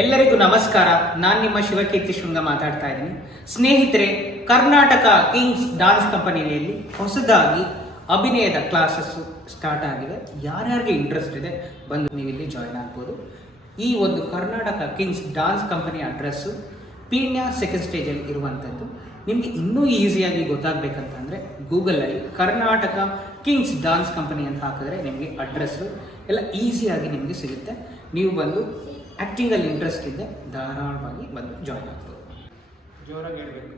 ಎಲ್ಲರಿಗೂ ನಮಸ್ಕಾರ. ನಾನು ನಿಮ್ಮ ಶಿವಕೀರ್ತಿ ಶೃಂಗ ಮಾತಾಡ್ತಾ ಇದ್ದೀನಿ. ಸ್ನೇಹಿತರೆ, ಕರ್ನಾಟಕ ಕಿಂಗ್ಸ್ ಡಾನ್ಸ್ ಕಂಪನಿಯಲ್ಲಿ ಹೊಸದಾಗಿ ಅಭಿನಯದ ಕ್ಲಾಸಸ್ ಸ್ಟಾರ್ಟ್ ಆಗಿದೆ. ಯಾರ್ಯಾರಿಗೆ ಇಂಟ್ರೆಸ್ಟ್ ಇದೆ ಬಂದು ನೀವು ಇಲ್ಲಿ ಜಾಯ್ನ್ ಆಗ್ಬೋದು. ಈ ಒಂದು Karnataka Kings dance company address Peenya second ಸ್ಟೇಜಲ್ಲಿ ಇರುವಂಥದ್ದು. ನಿಮಗೆ ಇನ್ನೂ ಈಸಿಯಾಗಿ ಗೊತ್ತಾಗಬೇಕಂತಂದರೆ ಗೂಗಲಲ್ಲಿ ಕರ್ನಾಟಕ ಕಿಂಗ್ಸ್ ಡಾನ್ಸ್ ಕಂಪನಿ ಅಂತ ಹಾಕಿದ್ರೆ ನಿಮಗೆ ಅಡ್ರೆಸ್ಸು ಎಲ್ಲ ಈಸಿಯಾಗಿ ನಿಮಗೆ ಸಿಗುತ್ತೆ. ನೀವು ಬಂದು ಆ್ಯಕ್ಟಿಂಗಲ್ಲಿ ಇಂಟ್ರೆಸ್ಟ್ ಇದ್ದೆ ಧಾರಾಳವಾಗಿ ಬಂದು ಜಾಯ್ನ್ ಆಗ್ಬೋದು. ಜೋರಾಗಿ ಹೇಳಬೇಕು.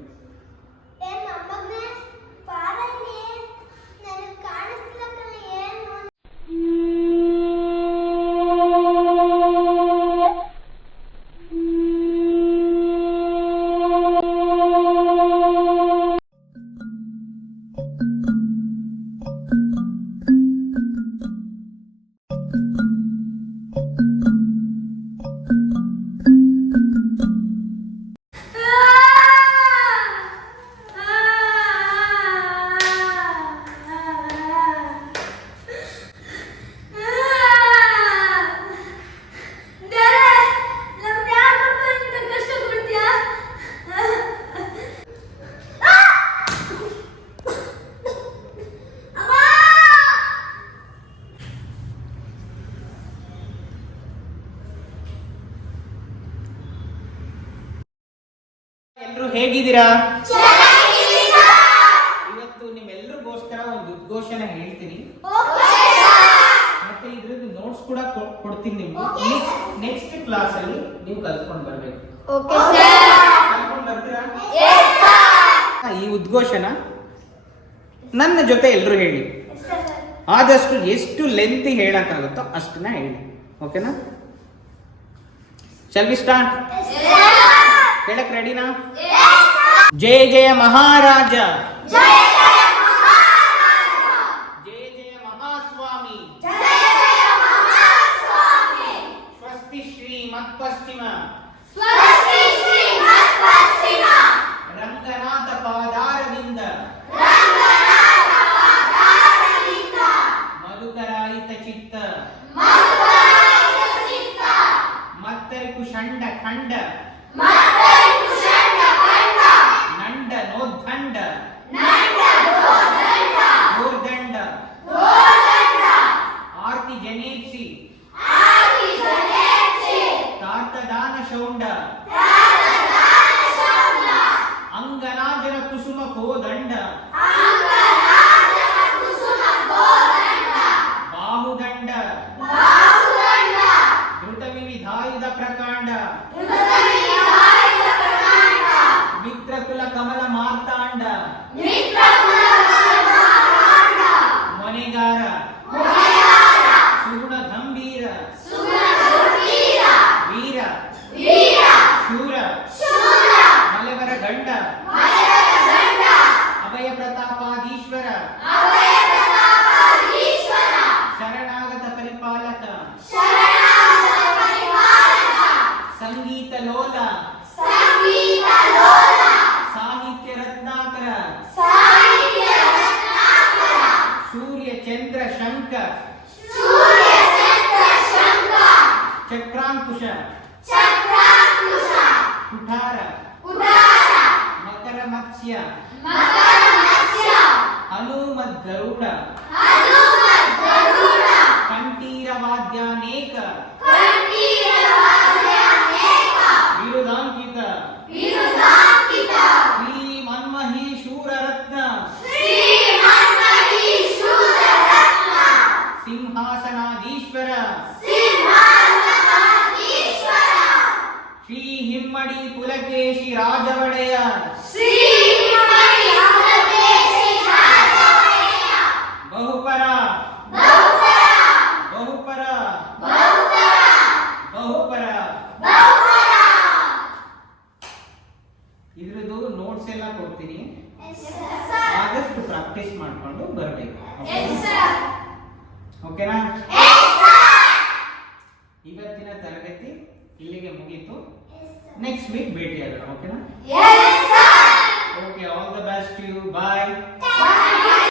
ಎಲ್ಲರೂ ಹೇಗಿದ್ದೀರಾ? ಇವತ್ತು ನಿಮ್ಮೆಲ್ಲರಿಗೋಸ್ಕರ ಒಂದು ಉದ್ಘೋಷಣ ಹೇಳ್ತೀನಿ, ಮತ್ತೆ ಇದ್ರದ್ದು ನೋಟ್ಸ್ ಕೂಡ ಕೊಡ್ತೀನಿ ನಿಮ್ಗೆ. ನೆಕ್ಸ್ಟ್ ಕ್ಲಾಸ್ ಅಲ್ಲಿ ನೀವು ಕಲ್ತ್ಕೊಂಡು ಬರ್ಬೇಕು. ಕಲ್ತ್ಕೊಂಡು ಬರ್ತೀರಾ? ಈ ಉದ್ಘೋಷಣ ನನ್ನ ಜೊತೆ ಎಲ್ಲರೂ ಹೇಳಿ. ಆದಷ್ಟು ಎಷ್ಟು ಲೆಂತ್ ಹೇಳಕ್ಕಾಗುತ್ತೋ ಅಷ್ಟನ್ನ ಹೇಳಿ. ಓಕೆನಾ? Shall we start? ಹೇಳಕ್ ರೆಡಿನಾ? ಜಯ ಜಯ ಮಹಾರಾಜ, ಜಯ ಜಯ ಮಹಾಸ್ವಾಮಿ, ಸ್ವಸ್ತಿ ಶ್ರೀ ಮತ್ಪಶ್ಚಿಮ, ರಂಗನಾಥ ಪಾದಾರವಿಂದ, ಮಧುಕರಾಯಿತ ಚಿತ್ತ, ಮತ್ತರಿಕು ಷಂಡ ಖಂಡ, ನಂಡ ನೋದ್ದಂಡ, ಗೋರ್ದಂಡ, ಆರ್ತಿ ಜನೇಪ್ಸಿ, ತಾರ್ತದಾನ ಶೌಂಡ, ಅಂಗನಾಜನ ಕುಸುಮ ಕೋದಂಡ, ಬಾಹುದಂಡ, ಧೃತ ವಿವಿಧಾಯುಧ ಪ್ರಕಾಂಡ, ಮಿತ್ರಕುಲ ಕಮಲ ಮಾರ್ತಾಂಡ, ಮೊನೆಗಾರ, ಸುಗುಣ ಗಂಭೀರ, ವೀರ ಶೂರ, ಮಲವರ ಗಂಡ, ಅಭಯ ಪ್ರತಾಪಾಧೀಶ್ವರ, ಶರಣಾಗತ ಪರಿಪಾಲಕ, ಸಂಗೀತ ಲೋಲ, ಸಾಹಿತ್ಯ ರತ್ನಾಕರ, ಸೂರ್ಯ ಚಂದ್ರ ಶಂಕ, ಚಕ್ರಾಂಕುಶ, ಕುಠಾರ, ಮಕರ ಮತ್ಸ್ಯ, ಹನುಮದ್ ಗರುಡ, ಕಂಠೀರ ವಾದ್ಯಾನೇಕ, ಬಿರುದಾಂಕಿತ, ಶ್ರೀ ಮನ್ಮಹಿ ಶೂರ ರತ್ನ, ಸಿಂಹಾಸನಾಧೀಶ್ವರ, ಶ್ರೀ ಹಿಮ್ಮಡಿ ಪುಲಕೇಶಿ ರಾಜವಡೆಯ, ಬಹುಪರ ಬಹುಪರ ಬಹುಪರ. ಇದ್ರದ್ದು ನೋಟ್ಸ್ ಎಲ್ಲ ಕೊಡ್ತೀನಿ, ಆದಷ್ಟು ಪ್ರಾಕ್ಟೀಸ್ ಮಾಡ್ಕೊಂಡು ಬರಬೇಕು. ಓಕೆನಾ? ಇವತ್ತಿನ ತರಗತಿ ಇಲ್ಲಿಗೆ ಮುಗೀತು. ನೆಕ್ಸ್ಟ್ ವೀಕ್ ಭೇಟಿಯಾಗೋಣ. ಓಕೆನಾ? Okay, all the best to you. Bye.